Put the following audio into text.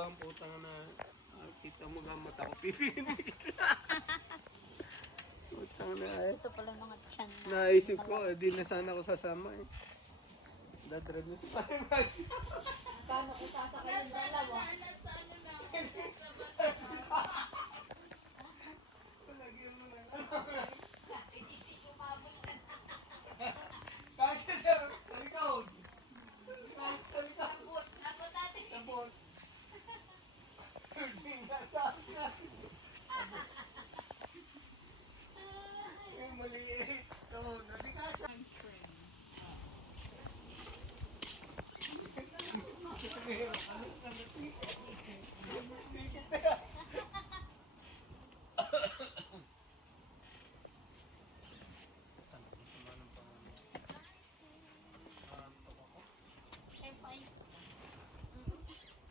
ang putang na. Kita mo nga mata ko pipinig. Putang na eh. Ito pala mga tiyan na. Naisip ko, di na sana ako sasama eh. Dadrag mo si Parang. Paano ko sasakay yung dalawa? Lagyan mo na lang. Kasi sir, sa likod. Sa likod. Tapos. Surding na sa akin. Ay, maliit. So, hindi ka siya. Ano ka